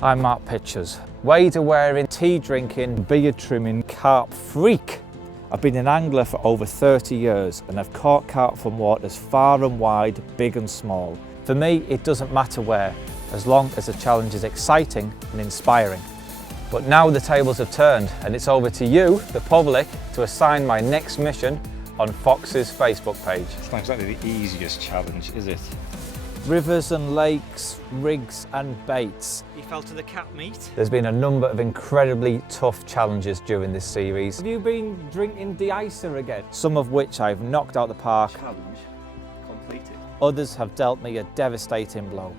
I'm Mark Pitchers, wader wearing, tea drinking, beard trimming carp freak. I've been an angler for over 30 years and I've caught carp from waters far and wide, big and small. For me, it doesn't matter where, as long as the challenge is exciting and inspiring. But now the tables have turned and it's over to you, the public, to assign my next mission on Fox's Facebook page. It's not exactly the easiest challenge, is it? Rivers and lakes, rigs and baits. You fell to the cat meat? There's been a number of incredibly tough challenges during this series. Have you been drinking de-icer again? Some of which I've knocked out the park. Challenge completed. Others have dealt me a devastating blow.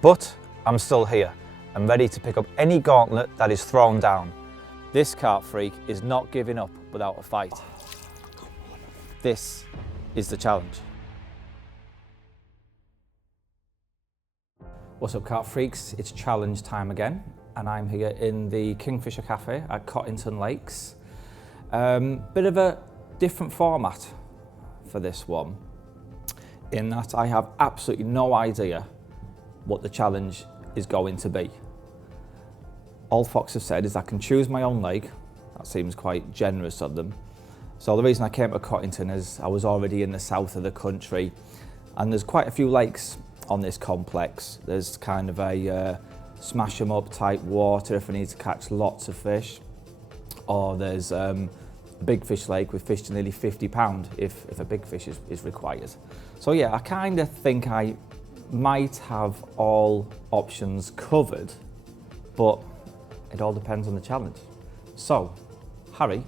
But I'm still here and ready to pick up any gauntlet that is thrown down. This carp freak is not giving up without a fight. This is the challenge. What's up, carp freaks? It's challenge time again, and I'm here in the Kingfisher Cafe at Cottington Lakes. Bit of a different format for this one, in that I have absolutely no idea what the challenge is going to be. All Fox have said is I can choose my own lake. That seems quite generous of them. So the reason I came to Cottington is I was already in the south of the country, and there's quite a few lakes on this complex. There's kind of a smash 'em up type water if I need to catch lots of fish, or there's a big fish lake with fish to nearly 50 pound if a big fish is required. So yeah, I kind of think I might have all options covered, but it all depends on the challenge. So, Harry,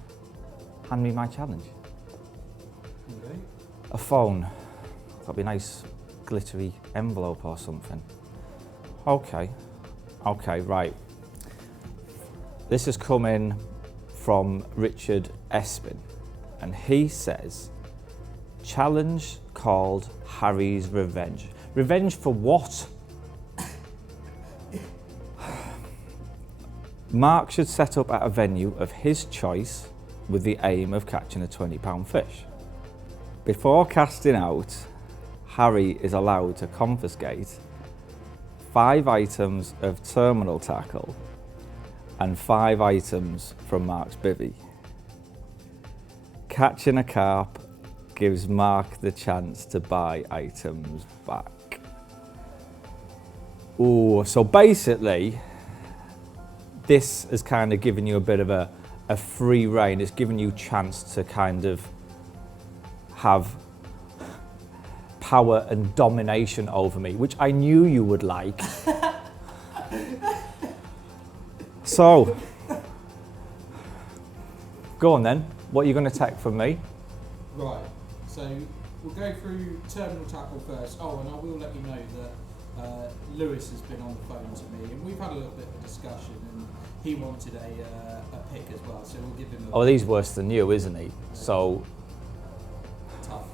hand me my challenge. Okay. A phone. That'd be a nice glittery envelope or something. Okay, right. This has come in from Richard Espin, and he says, challenge called Harry's Revenge. Revenge for what? Mark should set up at a venue of his choice with the aim of catching a 20-pound fish. Before casting out, Harry is allowed to confiscate 5 items of terminal tackle and 5 items from Mark's bivvy. Catching a carp gives Mark the chance to buy items back. Ooh, so basically, this has kind of given you a bit of a free rein. It's given you a chance to kind of have power and domination over me, which I knew you would like. So, go on then. What are you going to take from me? Right, so we'll go through terminal tackle first. Oh, and I will let you know that Lewis has been on the phone to me, and we've had a little bit of a discussion, and he wanted a pick as well, so we'll give him a... Oh, he's worse than you, isn't he? So, Tough.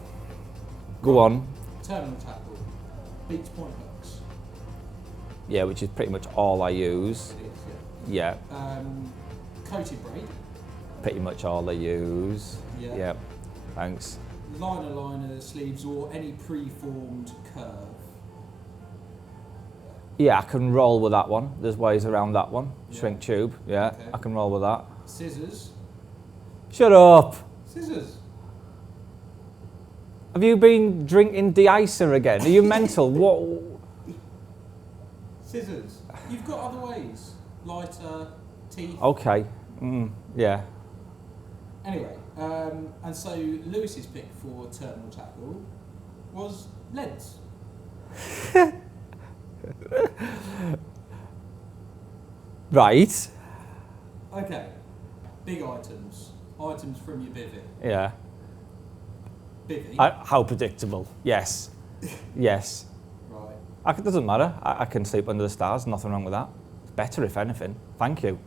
go on. Terminal tackle, beach point hooks. Yeah, which is pretty much all I use. It is, Yeah, yeah. Coated braid. pretty much all I use. Yeah. Yeah, thanks. Liner sleeves or any pre-formed curve. Yeah, I can roll with that one. There's ways around that one. Yeah. Shrink tube, yeah, Okay. I can roll with that. Scissors. Shut up! Scissors. Have you been drinking de-icer again? Are you mental? What? Scissors. You've got other ways. Lighter, teeth. Okay, yeah. Anyway, and so Lewis's pick for terminal tackle was leads. Right, Okay, big items. Items from your bivvy. yeah. Bivvy. How predictable, yes. Yes. Right. It doesn't matter, I can sleep under the stars, nothing wrong with that. It's better if anything, thank you.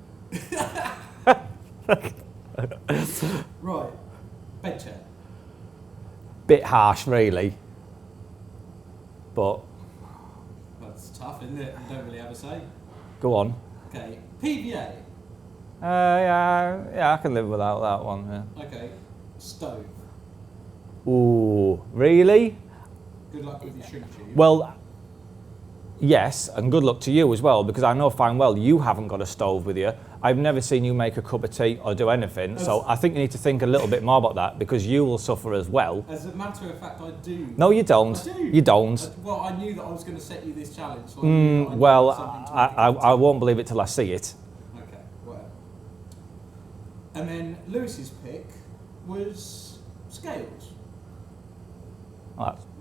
Right. Bed chair. Bit harsh, really. But, That's tough, isn't it? You don't really have a say. go on. Okay. PVA. Yeah, I can live without that one, yeah. Okay. Stove. Ooh, really? Good luck with your shrink tube. Well, yes, and good luck to you as well, because I know fine well you haven't got a stove with you. I've never seen you make a cup of tea or do anything, so I think you need to think a little bit more about that, because you will suffer as well. As a matter of fact, I do. No, you don't. I do. You don't. Well, I knew that I was going to set you this challenge. So I knew that Well, something to I won't believe it till I see it. Okay, whatever. And then Lewis's pick was scales.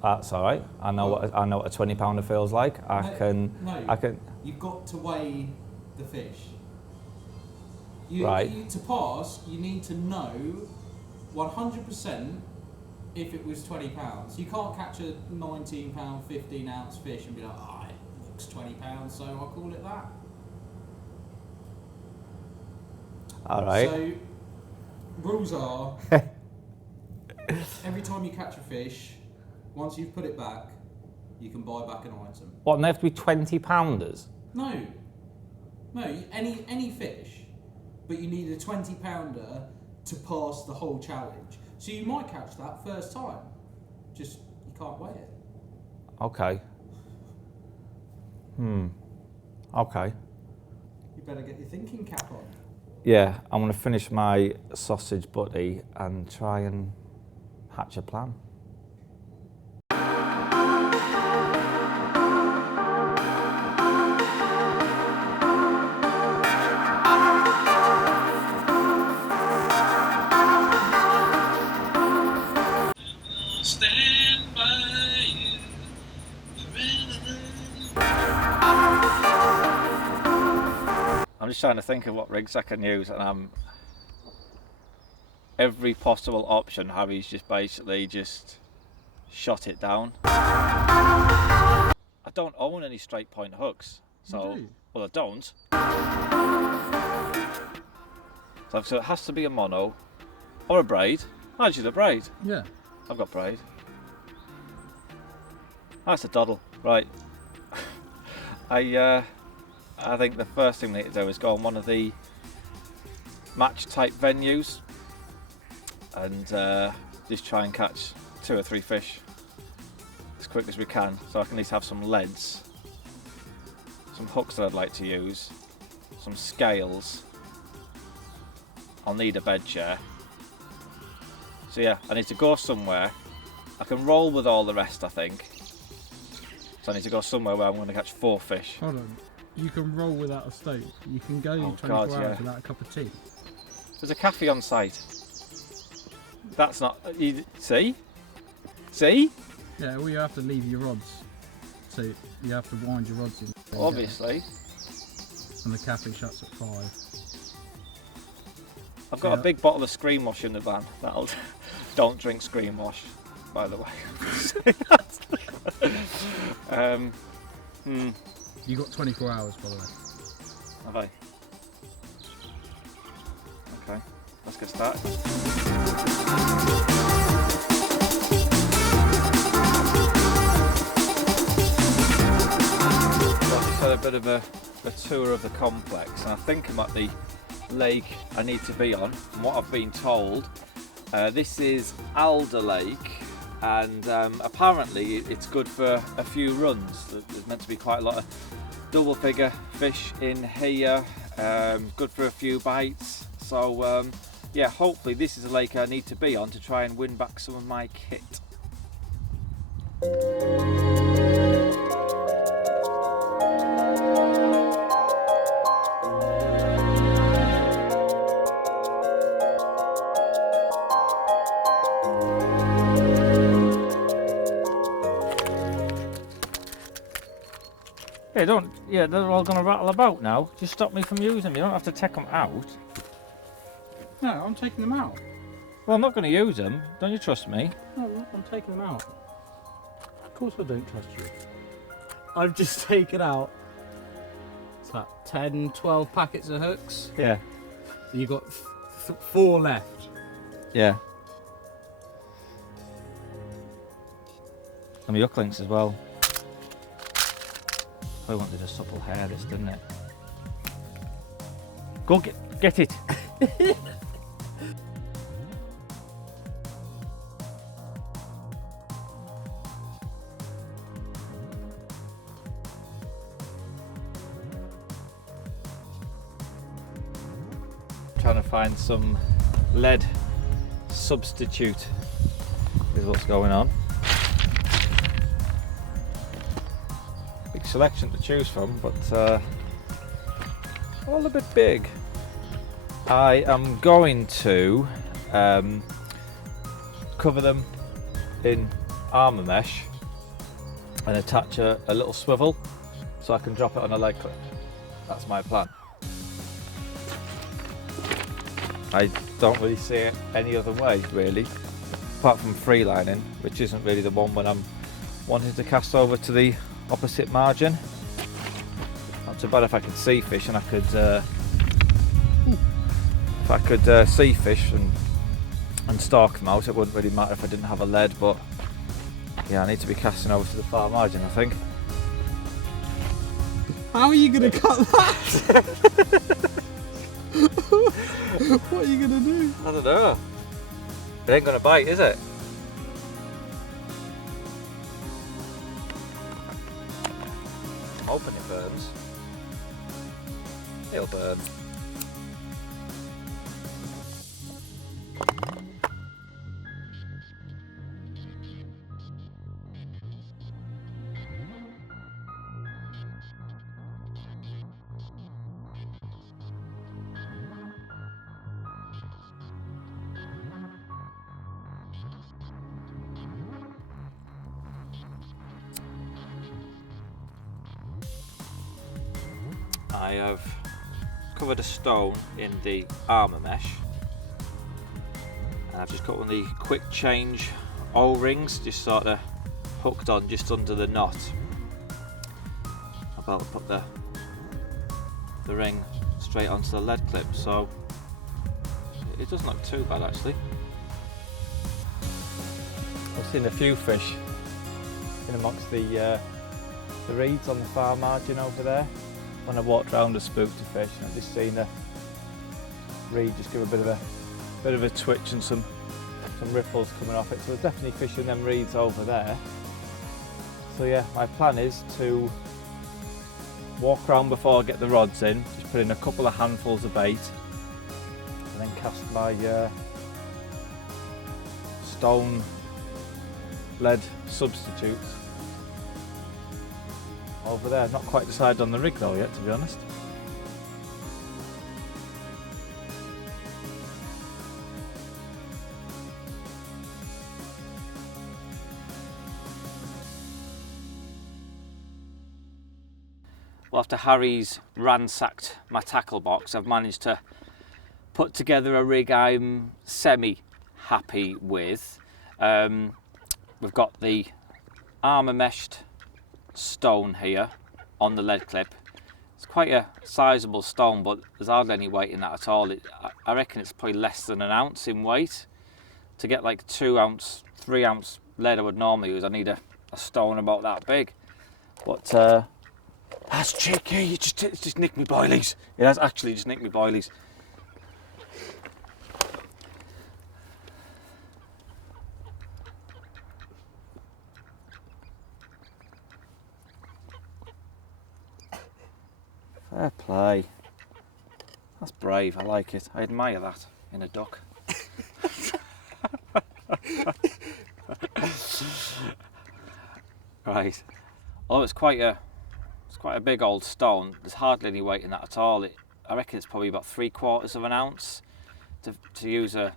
That's all right. I know what a 20 pounder feels like. I can. You've got to weigh the fish. Right. To pass, you need to know 100% if it was 20 pounds. You can't catch a 19 pound, 15 ounce fish and be like, oh, it looks 20 pounds, so I'll call it that. All right. So, rules are, every time you catch a fish, once you've put it back, you can buy back an item. What, and they have to be 20 pounders? No, any fish, but you need a 20 pounder to pass the whole challenge. So you might catch that first time, just you can't weigh it. Okay. Okay. You better get your thinking cap on. Yeah, I'm going to finish my sausage butty and try and hatch a plan. Stand by you forever. I'm just trying to think of what rigs I can use, and every possible option. Harry's just basically just shot it down. I don't own any straight point hooks, so well I don't. So it has to be a mono or a braid. Actually, a braid. Yeah. I've got braid. That's a doddle, right? I think the first thing we need to do is go on one of the match type venues and just try and catch 2 or 3 fish as quick as we can. So I can at least have some leads, some hooks that I'd like to use, some scales. I'll need a bed chair. So yeah, I need to go somewhere. I can roll with all the rest, I think. So I need to go somewhere where I'm going to catch 4 fish. Hold on. You can roll without a stove. You can go 24 hours without a cup of tea. There's a cafe on site. That's not... You, see? See? Yeah, well, you have to leave your rods. So you have to wind your rods in. Obviously. And the cafe shuts at 5. I've got a big bottle of screen wash in the van. That'll... Don't drink screen wash, by the way. You got 24 hours, by the way. Have I? Okay, let's get started. Well, I've just had a bit of a tour of the complex, and I think I'm at the lake I need to be on. From what I've been told, this is Alder Lake, and apparently it's good for a few runs. There's meant to be quite a lot of double figure fish in here, good for a few bites. So yeah, hopefully this is a lake I need to be on to try and win back some of my kit. Yeah, they're all going to rattle about now. Just stop me from using them. You don't have to take them out. No, I'm taking them out. Well, I'm not going to use them. Don't you trust me? No, I'm taking them out. Of course I don't trust you. I've just taken out, what's that, 10, 12 packets of hooks. Yeah. So you've got 4 left. Yeah. And the hook links as well. I wanted a supple hair, this, didn't it? Go get it. trying to find some lead substitute is what's going on. Big selection to choose from, but all a bit big. I am going to cover them in armour mesh and attach a little swivel so I can drop it on a leg clip. That's my plan. I don't really see it any other way, really, apart from freelining, which isn't really the one when I'm wanting to cast over to the opposite margin. Not too bad if I could see fish, and I could see fish and stalk them out. It wouldn't really matter if I didn't have a lead, but yeah, I need to be casting over to the far margin, I think. How are you going to cut that? What are you going to do? I don't know. It ain't gonna bite, is it? I'm hoping it burns. It'll burn. I have covered a stone in the armour mesh, and I've just got one of the quick change O-rings just sort of hooked on just under the knot. I'll be able to put the ring straight onto the lead clip, so it doesn't look too bad actually. I've seen a few fish in amongst the reeds on the far margin over there. When I walked around, I spooked a fish, and I've just seen a reed just give a bit of a twitch and some ripples coming off it. So there's definitely fish in them reeds over there. So yeah, my plan is to walk around before I get the rods in, just put in a couple of handfuls of bait, and then cast my stone lead substitutes over there. Not quite decided on the rig though yet, to be honest. Well, after Harry's ransacked my tackle box, I've managed to put together a rig I'm semi-happy with. We've got the armour meshed stone here on the lead clip. It's quite a sizable stone, but there's hardly any weight in that at all. I reckon it's probably less than an ounce in weight. To get like 2 ounce, 3 ounce lead I would normally use, I need a stone about that big. But that's cheeky, it's just nicked me boilies. It has actually just nicked me boilies. Fair play. That's brave, I like it. I admire that in a duck. Right. Although it's quite a big old stone, there's hardly any weight in that at all. I reckon it's probably about 3/4 of an ounce. To use the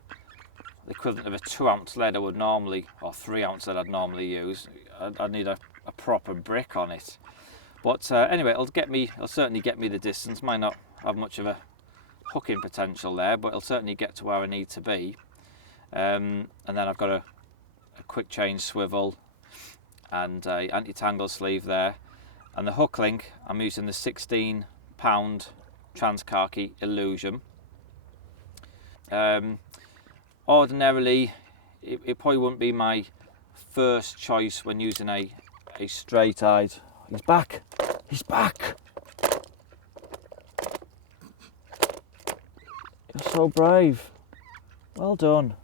equivalent of a 2 ounce lead I would normally, or 3 ounce lead I'd normally use, I'd need a proper brick on it. But anyway, it'll certainly get me the distance. Might not have much of a hooking potential there, but it'll certainly get to where I need to be. And then I've got a quick change swivel and a anti-tangle sleeve there. And the hook link, I'm using the 16-pound Transkhaki Illusion. Ordinarily, it probably wouldn't be my first choice when using a straight-eyed. He's back. He's back. You're so brave. Well done.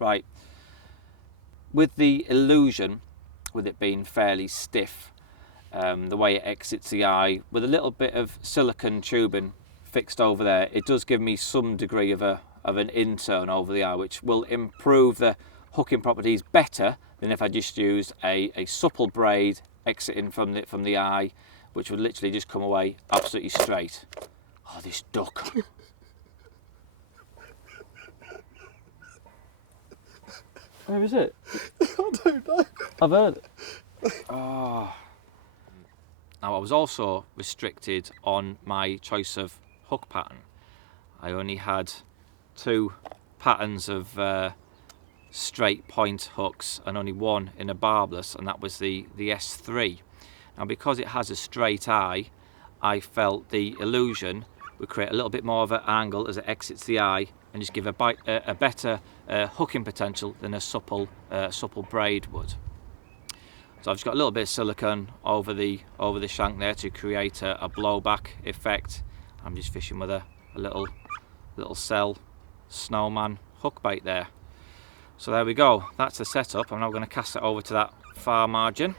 Right. With the Illusion, with it being fairly stiff, the way it exits the eye, with a little bit of silicone tubing fixed over there, it does give me some degree of an in-turn over the eye, which will improve the hooking properties better than if I just used a supple braid exiting from the eye, which would literally just come away absolutely straight. Oh, this duck. Where is it? I don't know. I've heard it. Oh. Now, I was also restricted on my choice of hook pattern. I only had 2 patterns of straight point hooks and only one in a barbless, and that was the S3. Now, because it has a straight eye, I felt the illusion would create a little bit more of an angle as it exits the eye and just give a better hooking potential than a supple braid would. So I've just got a little bit of silicone over the shank there to create a blowback effect. I'm just fishing with a little cell snowman hook bait there. So there we go, that's the setup. I'm now going to cast it over to that far margin.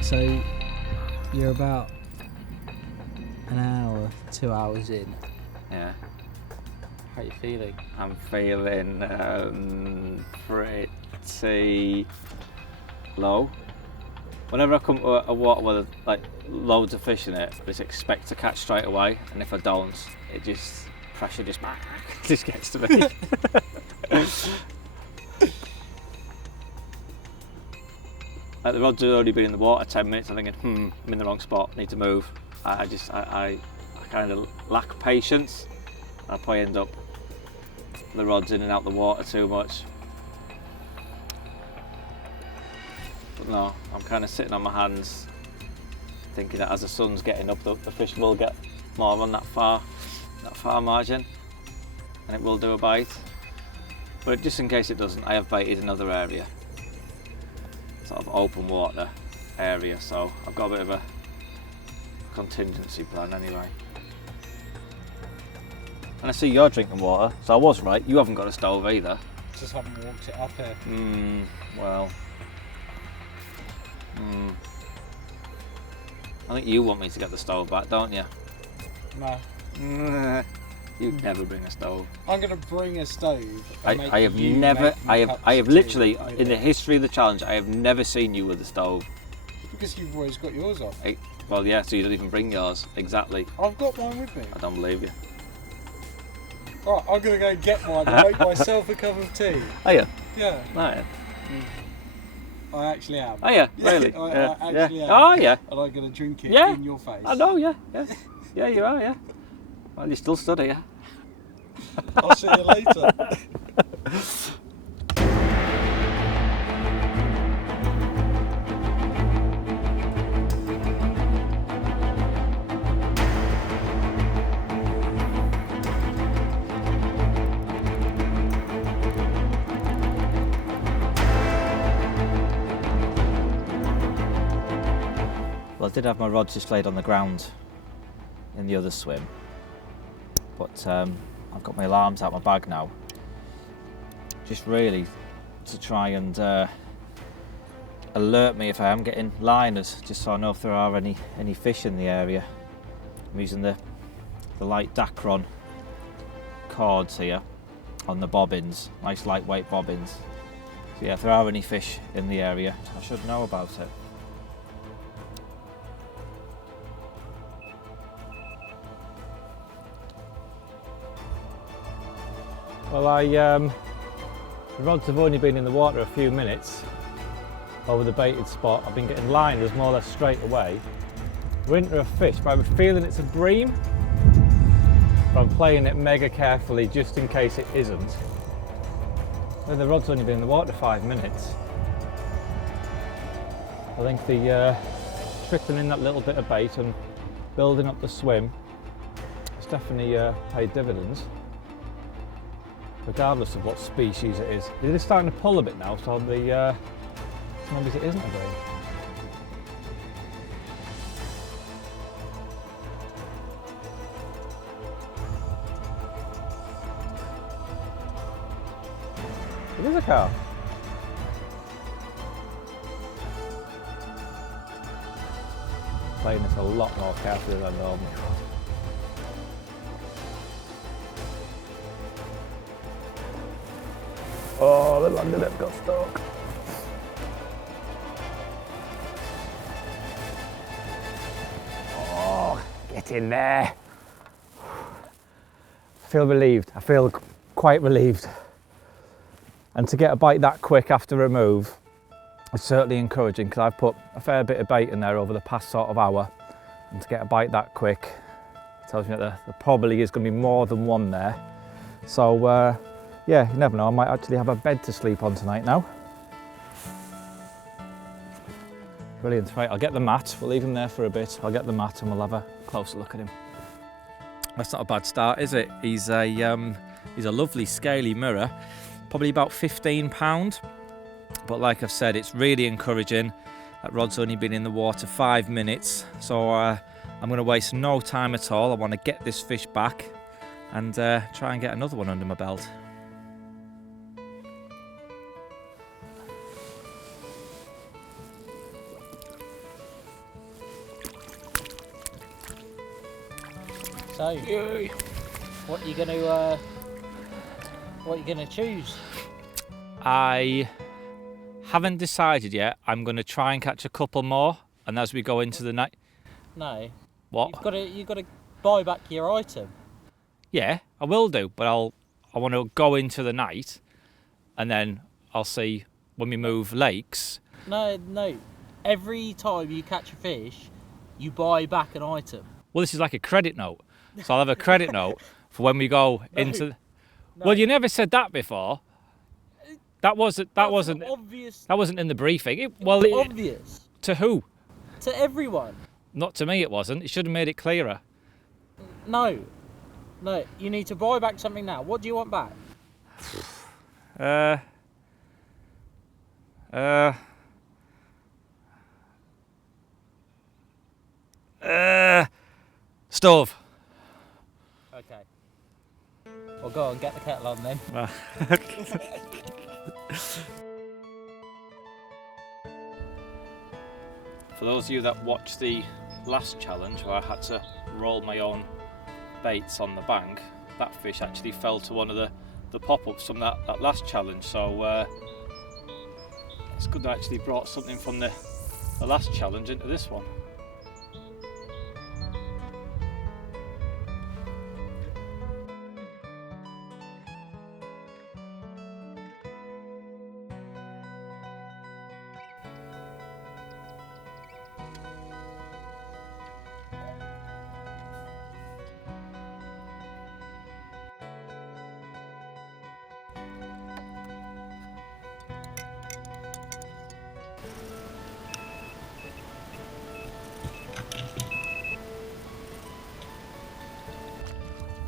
So you're about an hour, 2 hours in. Yeah. How are you feeling? I'm feeling pretty low. Whenever I come to a water with like loads of fish in it, I just expect to catch straight away, and if I don't, it just pressure just gets to me. Like the rod's already been in the water 10 minutes. I'm thinking, I'm in the wrong spot. Need to move. I kind of lack patience. I probably end up the rod's in and out the water too much. But no, I'm kind of sitting on my hands, thinking that as the sun's getting up, the fish will get more on that far margin, and it will do a bite. But just in case it doesn't, I have baited another area, sort of open water area, so I've got a bit of a contingency plan anyway. And I see you're drinking water, so I was right, you haven't got a stove either. Just haven't walked it up here. I think you want me to get the stove back, don't you? No. You'd never bring a stove. I'm going to bring a stove. I have literally, in the history of the challenge, I have never seen you with a stove. Because you've always got yours off. Well, yeah, so you don't even bring yours. Exactly. I've got mine with me. I don't believe you. Right, I'm going to go get mine and make myself a cup of tea. Are you? Yeah. Oh, yeah. I actually am. Oh, yeah, really? I actually am. Oh, yeah. And I'm going to drink it Yeah. in your face. I know, yeah. Yeah, you are, yeah. Well, you still stood here. I'll see you later. Well, I did have my rods just laid on the ground in the other swim, but I've got my alarms out of my bag now, just really to try and alert me if I am getting liners, just so I know if there are any fish in the area. I'm using the light Dacron cords here on the bobbins, nice lightweight bobbins. So yeah, if there are any fish in the area, I should know about it. Well, the rods have only been in the water a few minutes over the baited spot. I've been getting liners more or less straight away. We're into a fish, but I'm feeling it's a bream. But I'm playing it mega carefully just in case it isn't. Well, the rod's only been in the water 5 minutes. I think the trickling in that little bit of bait and building up the swim has definitely paid dividends, regardless of what species it is. It is starting to pull a bit now, so maybe it isn't a bream. It is a carp. Playing this a lot more carefully than I normally would. Oh, the longer they've got stuck. Oh, get in there. I feel relieved. I feel quite relieved. And to get a bite that quick after a move is certainly encouraging, because I've put a fair bit of bait in there over the past sort of hour, and to get a bite that quick tells me that there probably is going to be more than one there. So yeah, you never know, I might actually have a bed to sleep on tonight now. Brilliant. Right, I'll get the mat. We'll leave him there for a bit. I'll get the mat and we'll have a closer look at him. That's not a bad start, is it? He's a lovely scaly mirror, probably about £15. But like I've said, it's really encouraging. That rod's only been in the water 5 minutes, so I'm going to waste no time at all. I want to get this fish back and try and get another one under my belt. So, what are you gonna choose? I haven't decided yet. I'm going to try and catch a couple more, and as we go into the night. No. What? You've got to buy back your item. Yeah, I will do, but I want to go into the night, and then I'll see when we move lakes. No. Every time you catch a fish, you buy back an item. Well, this is like a credit note, so I'll have a credit note for when we go into. No. Well, you never said that before. That wasn't obvious. That wasn't in the briefing. Obvious. To who? To everyone. Not to me. It wasn't. It should have made it clearer. No, you need to buy back something now. What do you want back? Stove. Okay. Well, go on, get the kettle on then. For those of you that watched the last challenge where I had to roll my own baits on the bank, that fish actually fell to one of the pop-ups from that last challenge, so it's good I actually brought something from the last challenge into this one.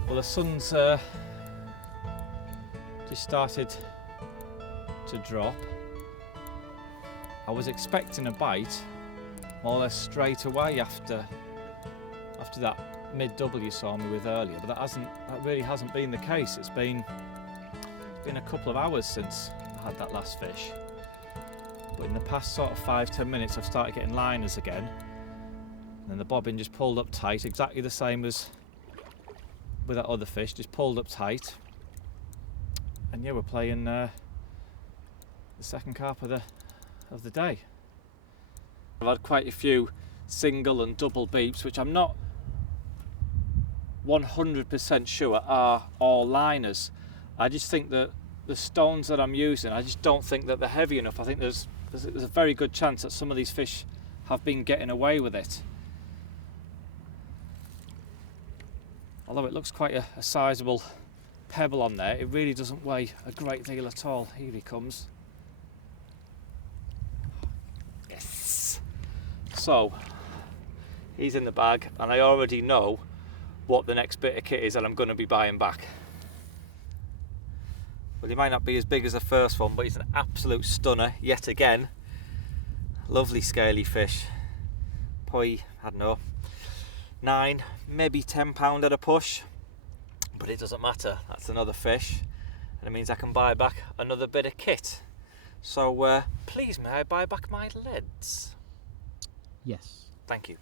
Well, the sun's just started to drop. I was expecting a bite more or less straight away after that mid-double you saw me with earlier, but that really hasn't been the case. It's been a couple of hours since I had that last fish. But in the past sort of 5-10 minutes I've started getting liners again. And then the bobbin just pulled up tight, exactly the same as with that other fish, just pulled up tight. And yeah, we're playing the second carp of the day. I've had quite a few single and double beeps, which I'm not 100% sure are all liners. I just think that the stones that I'm using, I just don't think that they're heavy enough. I think there's a very good chance that some of these fish have been getting away with it. Although it looks quite a sizable pebble on there, it really doesn't weigh a great deal at all. Here he comes. Yes! So, he's in the bag, and I already know what the next bit of kit is that I'm going to be buying back. Well, he might not be as big as the first one, but he's an absolute stunner yet again. Lovely scaly fish. Probably, I don't know, 9, maybe £10 at a push, but it doesn't matter. That's another fish. and it means I can buy back another bit of kit. So please may I buy back my leads? Yes. Thank you.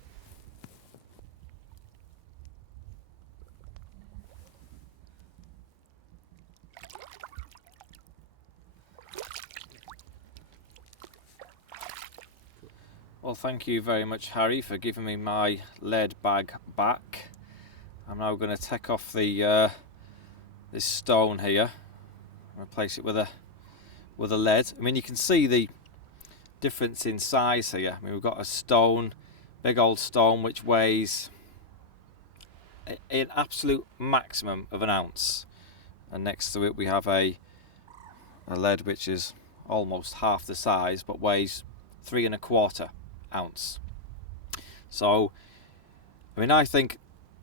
Well, thank you very much, Harry, for giving me my lead bag back. I'm now going to take off the this stone here, replace it with a lead. I mean, you can see the difference in size here. I mean, we've got a stone, big old stone, which weighs an absolute maximum of an ounce, and next to it we have a lead which is almost half the size but weighs 3¼ ounce. So I mean, I think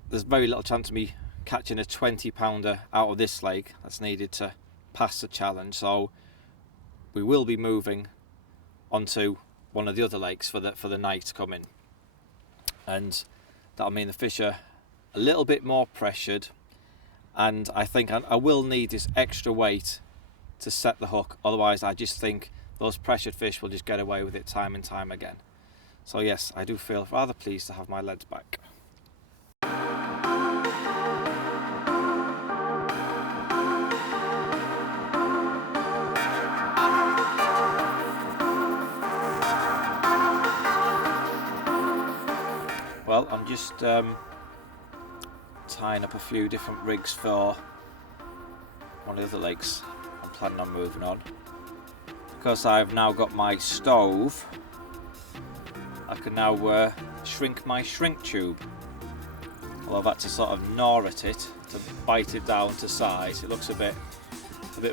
there's very little chance of me catching a 20-pounder out of this lake that's needed to pass the challenge, so we will be moving onto one of the other lakes for the night coming, and that'll mean the fish are a little bit more pressured, and I think I will need this extra weight to set the hook, otherwise I just think those pressured fish will just get away with it time and time again. So yes, I do feel rather pleased to have my leads back. Well, I'm just tying up a few different rigs for one of the other lakes I'm planning on moving on. Because I've now got my stove, I can now shrink my shrink tube. Well, I've had to sort of gnaw at it to bite it down to size. It looks a bit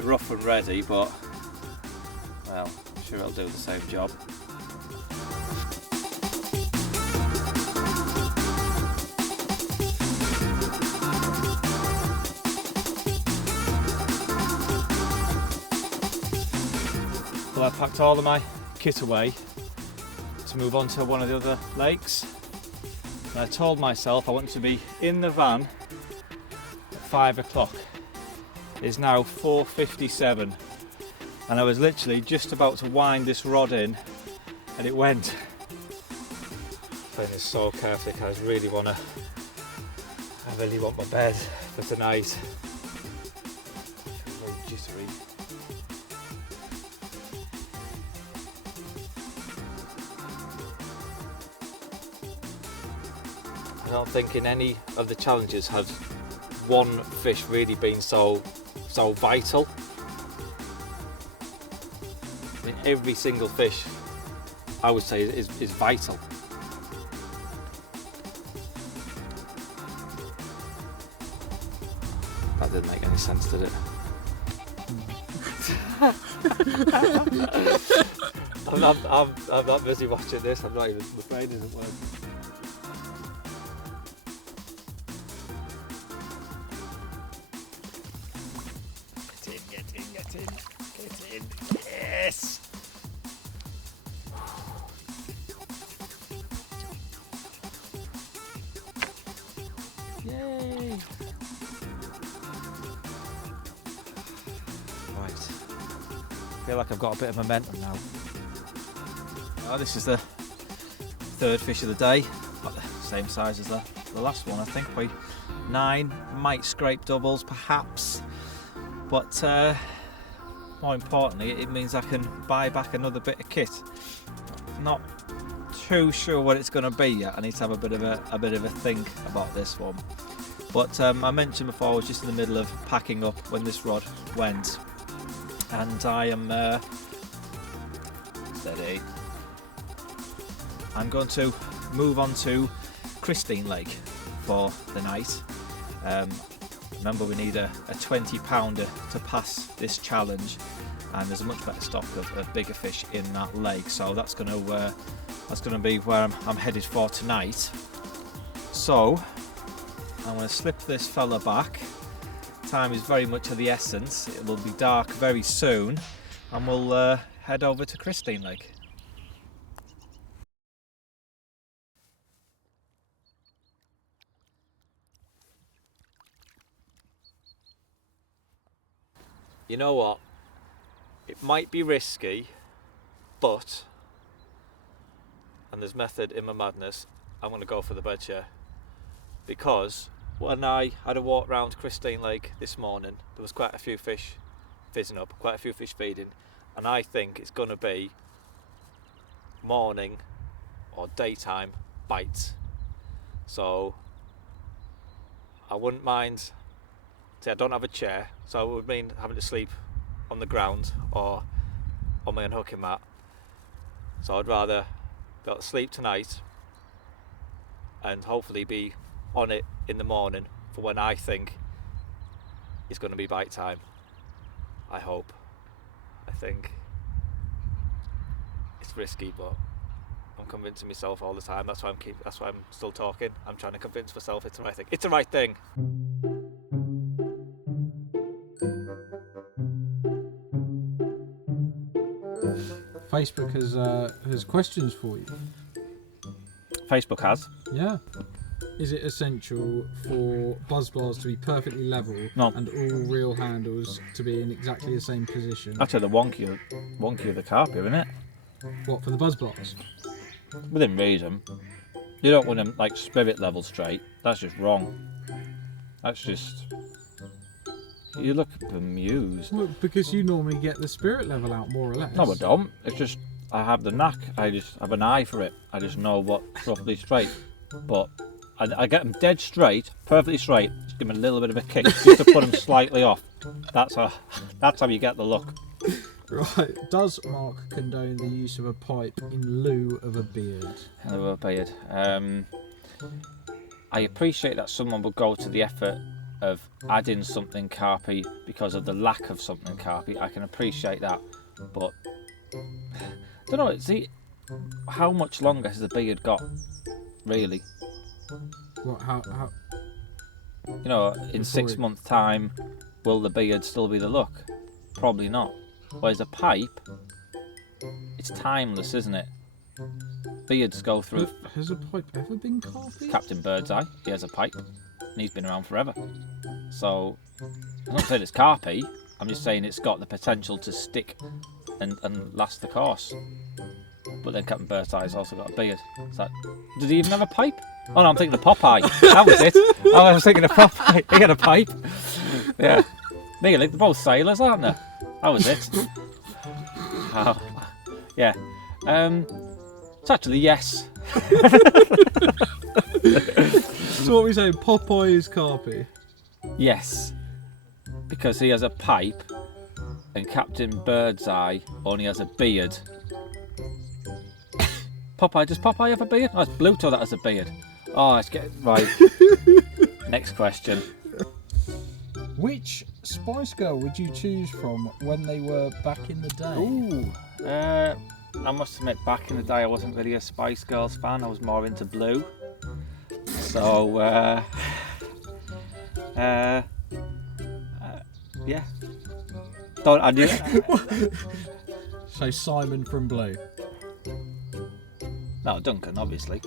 rough and ready, but well, I'm sure it'll do the same job. Well, I packed all of my kit away to move on to one of the other lakes. And I told myself I wanted to be in the van at 5 o'clock. It's now 4:57, and I was literally just about to wind this rod in, and it went. Playing this so carefully because I really want my bed for tonight. Very jittery. I don't think in any of the challenges has one fish really been so vital. I mean, every single fish, I would say, is vital. That didn't make any sense, did it? I'm not busy watching this. I'm not even. My brain isn't working. Get in. Yes! Yay! Right. I feel like I've got a bit of momentum now. Oh, this is the third fish of the day. About the same size as the last one, I think. Probably 9, might scrape doubles perhaps. But more importantly, it means I can buy back another bit of kit. Not too sure what it's going to be yet. I need to have a bit of a think about this one. But I mentioned before I was just in the middle of packing up when this rod went, and I am steady. I'm going to move on to Christine Lake for the night. Remember, we need a 20-pounder to pass this challenge, and there's a much better stock of bigger fish in that lake, so that's going to be where I'm headed for tonight. So I'm going to slip this fella back. Time is very much of the essence. It will be dark very soon, and we'll head over to Christine Lake. you know what? It might be risky, but, and there's method in my madness, I'm going to go for the bed share. Because when I had a walk round Cottington Lake this morning, there was quite a few fish fizzing up, quite a few fish feeding, and I think it's going to be morning or daytime bites. So I wouldn't mind, see, I don't have a chair, so it would mean having to sleep on the ground or on my unhooking mat. So I'd rather be able to sleep tonight and hopefully be on it in the morning for when I think it's going to be bite time. I hope. I think it's risky, but I'm convincing myself all the time. That's why I'm still talking. I'm trying to convince myself it's the right thing. It's the right thing. Facebook has questions for you. Facebook has. Yeah. Is it essential for buzz bars to be perfectly level No. and all reel handles to be in exactly the same position? Actually, the wonky of the carp here, isn't it? What, for the buzz bars? Within reason. You don't want them like spirit level straight. That's just wrong. That's just. You look bemused. Well, because you normally get the spirit level out more or less. No, I don't. It's just I have the knack. I just have an eye for it. I just know what's roughly straight. But I get them dead straight, perfectly straight. Just give them a little bit of a kick, just to put them slightly off. That's how you get the look. Right. Does Mark condone the use of a pipe in lieu of a beard? Hello, beard. I appreciate that someone would go to the effort of adding something carpy because of the lack of something carpy. I can appreciate that, but I don't know. See, how much longer has the beard got, really? What? How? You know, in 6 months' time, will the beard still be the look? Probably not. Whereas a pipe, it's timeless, isn't it? Beards go through. Has a pipe ever been carpy? Captain Birdseye, he has a pipe, and he's been around forever. So, I'm not saying it's carpy, I'm just saying it's got the potential to stick and last the course. But then Captain Birdseye's also got a beard. So, did he even have a pipe? Oh no, I'm thinking of Popeye. That was it. Oh, I was thinking of Popeye. He had a pipe. Yeah. Nearly, they're both sailors, aren't they? That was it. Oh, yeah. It's actually yes. So what are we saying? Popeye is carpy? Yes. Because he has a pipe and Captain Birdseye only has a beard. Does Popeye have a beard? Oh, it's Bluto that has a beard. Oh, let's get it right. Next question. Which Spice Girl would you choose from when they were back in the day? Ooh. I must admit, back in the day I wasn't really a Spice Girls fan. I was more into Blue. So, yeah. I knew it. So Simon from Blue. No, Duncan, obviously.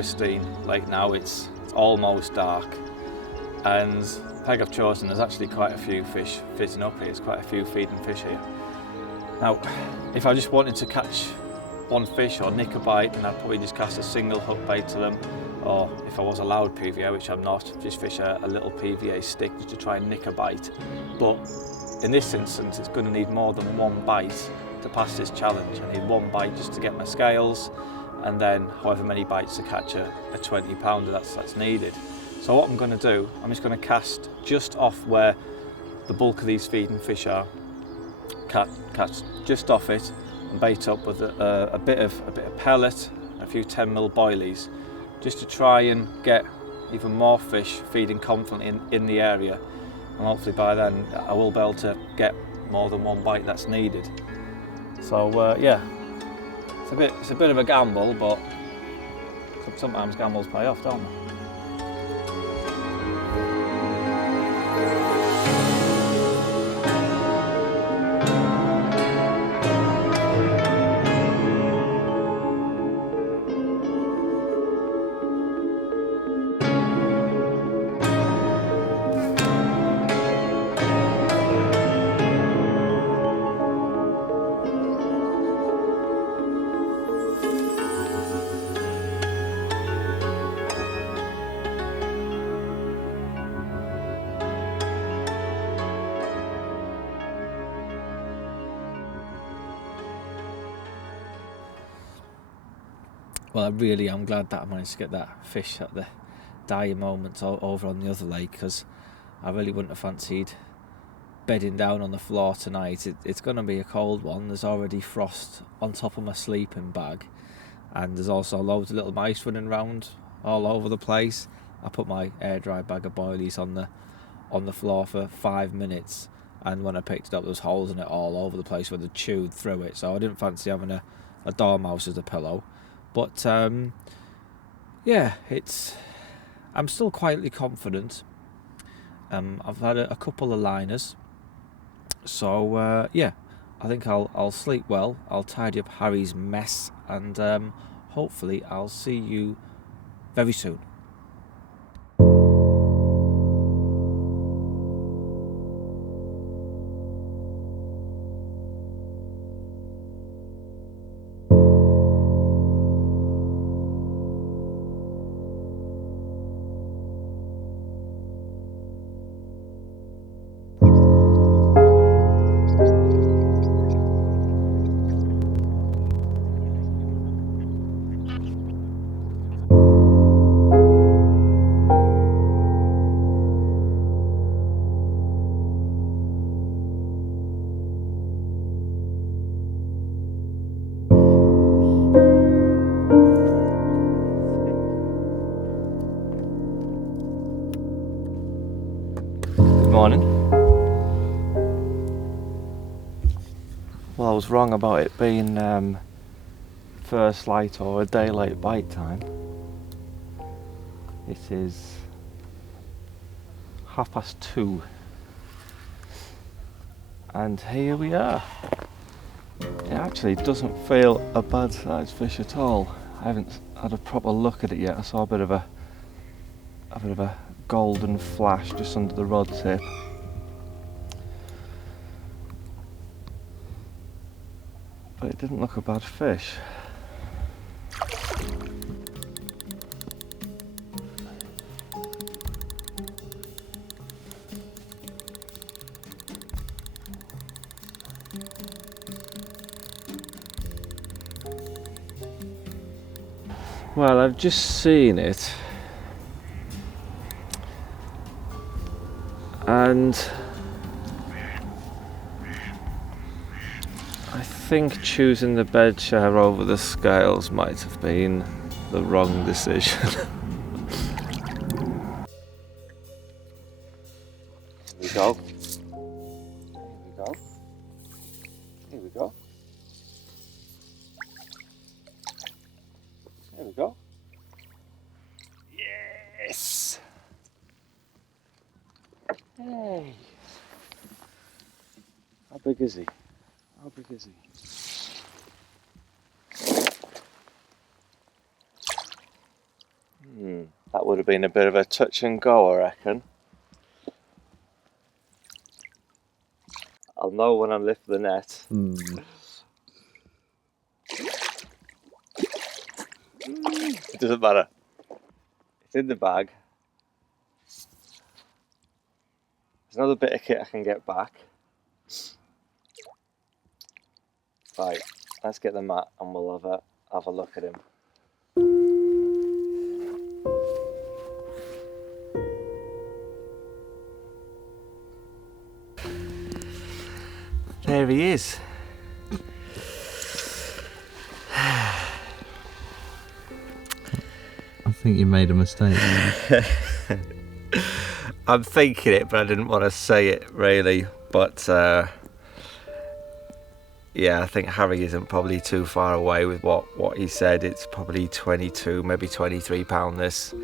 Cottington Lake now, it's almost dark, and the peg I've chosen, there's actually quite a few fish fizzing up here. There's quite a few feeding fish here. Now, if I just wanted to catch one fish or nick a bite, then I'd probably just cast a single hook bait to them, or if I was allowed PVA, which I'm not, just fish a little PVA stick just to try and nick a bite. But in this instance, it's going to need more than one bite to pass this challenge. I need one bite just to get my scales, and then however many bites to catch a 20 pounder that's needed. So what I'm going to do, I'm just going to cast just off where the bulk of these feeding fish are. Catch just off it and bait up with a bit of pellet, a few 10mm boilies, just to try and get even more fish feeding confidently in the area, and hopefully by then I will be able to get more than one bite that's needed. So yeah, it's a bit of a gamble, but sometimes gambles pay off, don't they? Well, I really am glad that I managed to get that fish at the dying moment over on the other lake, because I really wouldn't have fancied bedding down on the floor tonight. It's going to be a cold one. There's already frost on top of my sleeping bag, and there's also loads of little mice running around all over the place. I put my air dry bag of boilies on the floor for 5 minutes, and when I picked it up there was holes in it all over the place where they chewed through it, so I didn't fancy having a dormouse as a pillow. But yeah, I'm still quietly confident. I've had a couple of liners, so yeah, I think I'll sleep well. I'll tidy up Harry's mess, and hopefully I'll see you very soon. Morning. Well, I was wrong about it being first light or a day late bite time. It is 2:30, and here we are. It actually doesn't feel a bad sized fish at all. I haven't had a proper look at it yet. I saw a bit of a golden flash just under the rod tip. But it didn't look a bad fish. Well, I've just seen it, and I think choosing the bed chair over the scales might have been the wrong decision. Here we go. Here we go. There we go. Yes! Hey! How big is he? How big is he? That would have been a bit of a touch and go, I reckon. I'll know when I lift the net. It doesn't matter. It's in the bag. There's another bit of kit I can get back. Right, let's get the mat and we'll have a look at him. there he is. I think you made a mistake. I'm thinking it, but I didn't want to say it really. But yeah, I think Harry isn't probably too far away with what he said. It's probably 22, maybe 23 pound this.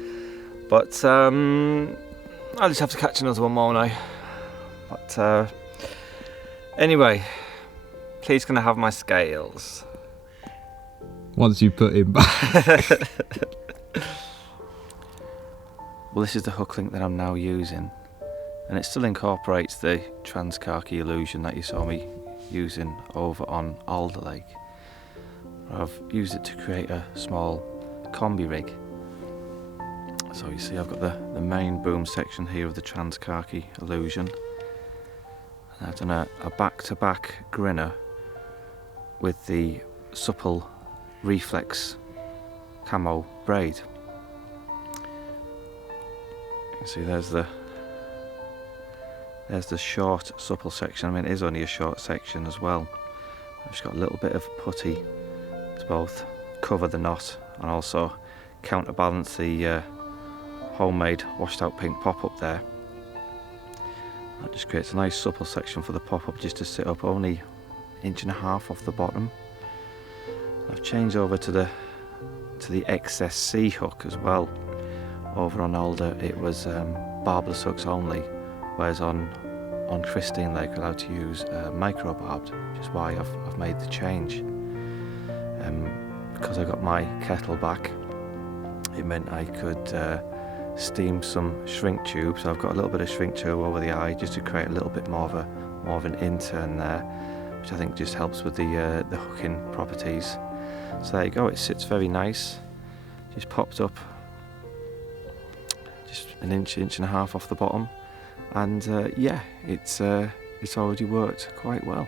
But I'll just have to catch another one more now. But anyway, please can I have my scales? Once you put him back. Well, this is the hook link that I'm now using, and it still incorporates the trans-khaki illusion that you saw me using over on Alder Lake. I've used it to create a small combi rig. So you see I've got the main boom section here of the trans-khaki illusion, and I've done a back-to-back grinner with the supple reflex camo braid. You see there's the short supple section. I mean, it is only a short section as well. I've just got a little bit of putty to both cover the knot and also counterbalance the homemade washed out pink pop-up there. That just creates a nice supple section for the pop-up just to sit up, only 1.5 inches off the bottom. I've changed over to the XSC hook as well. Over on Alder it was barbless hooks only, whereas on Cottington Lake we're allowed to use micro barbed, which is why I've made the change. Because I got my kettle back, it meant I could steam some shrink tube, so I've got a little bit of shrink tube over the eye just to create a little bit more of an intern there, which I think just helps with the hooking properties. So there you go, it sits very nice, just popped up just 1.5 inches off the bottom, and yeah, it's already worked quite well.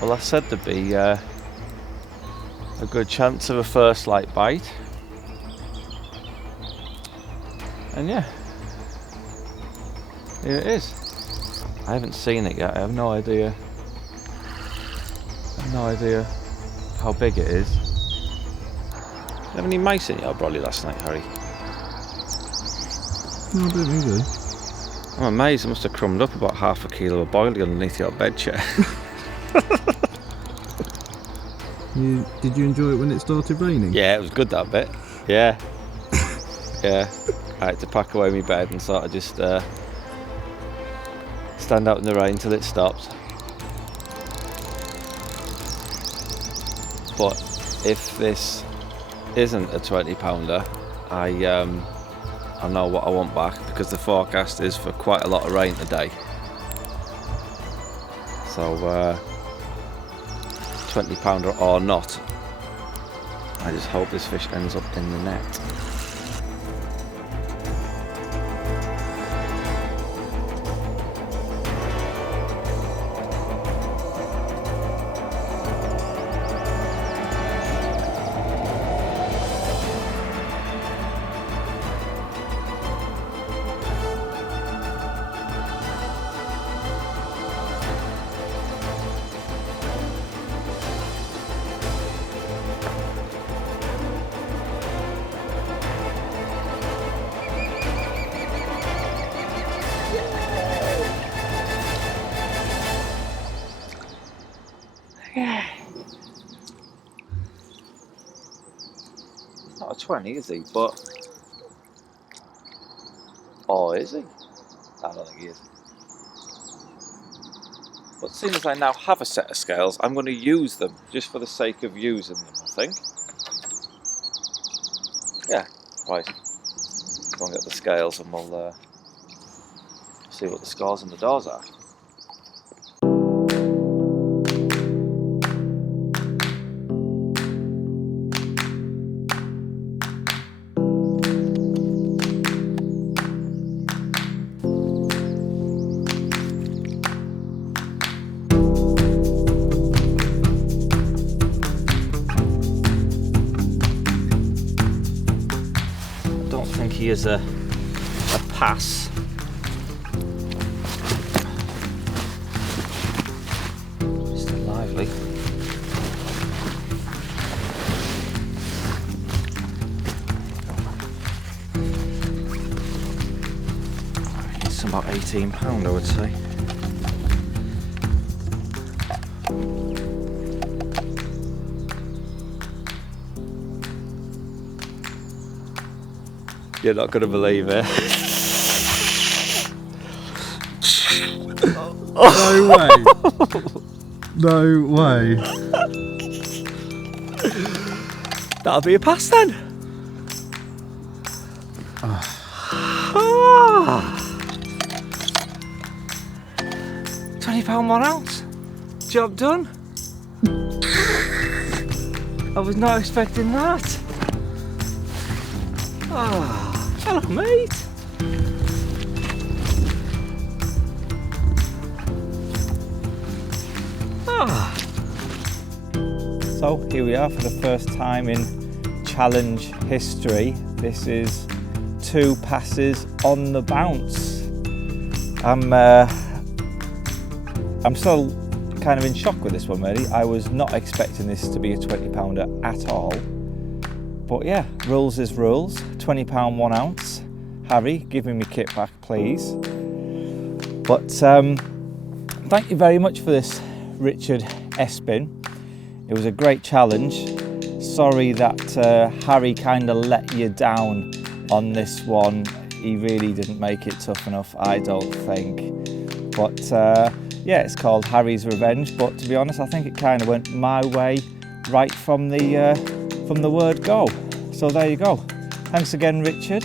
Well, I said there'd be a good chance of a first light bite, and yeah, here it is. I haven't seen it yet. I have no idea how big it is. Did you have any mice in your brolly last night, Harry? No, I don't think so. I'm amazed. I must have crumbed up about 1/2 kilo of boilie underneath your bed chair. Did you enjoy it when it started raining? Yeah, it was good, that bit. Yeah. Yeah. I had to pack away my bed and sort of just stand out in the rain till it stopped. But if this isn't a 20 pounder, I know what I want back, because the forecast is for quite a lot of rain today. So 20 pounder or not, I just hope this fish ends up in the net. He's not a 20, is he? But is he? I don't think he is. But seeing as I now have a set of scales, I'm going to use them just for the sake of using them, I think. Yeah, right. Go and get the scales and we'll see what the scores and the doors are. Here's a pass. Still lively. It's about £18, I would say. You're not going to believe it. No way. No way. That'll be a pass then. £20 1 ounce. Job done. I was not expecting that. Hello, mate. So here we are for the first time in challenge history. This is 2 passes on the bounce. I'm still kind of in shock with this one, really. I was not expecting this to be a 20-pounder at all. But yeah, rules is rules. £20 1 ounce. Harry, give me my kit back, please. But thank you very much for this, Richard Espin. It was a great challenge. Sorry that Harry kind of let you down on this one. He really didn't make it tough enough, I don't think. But yeah, it's called Harry's Revenge. But to be honest, I think it kind of went my way right from the word go. So there you go. Thanks again, Richard.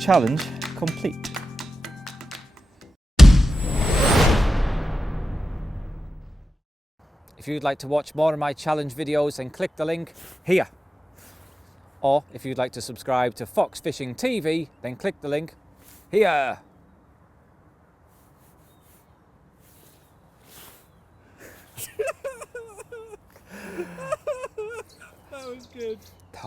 Challenge complete. If you'd like to watch more of my challenge videos, then click the link here. Or if you'd like to subscribe to Fox Fishing TV, then click the link here. That was good.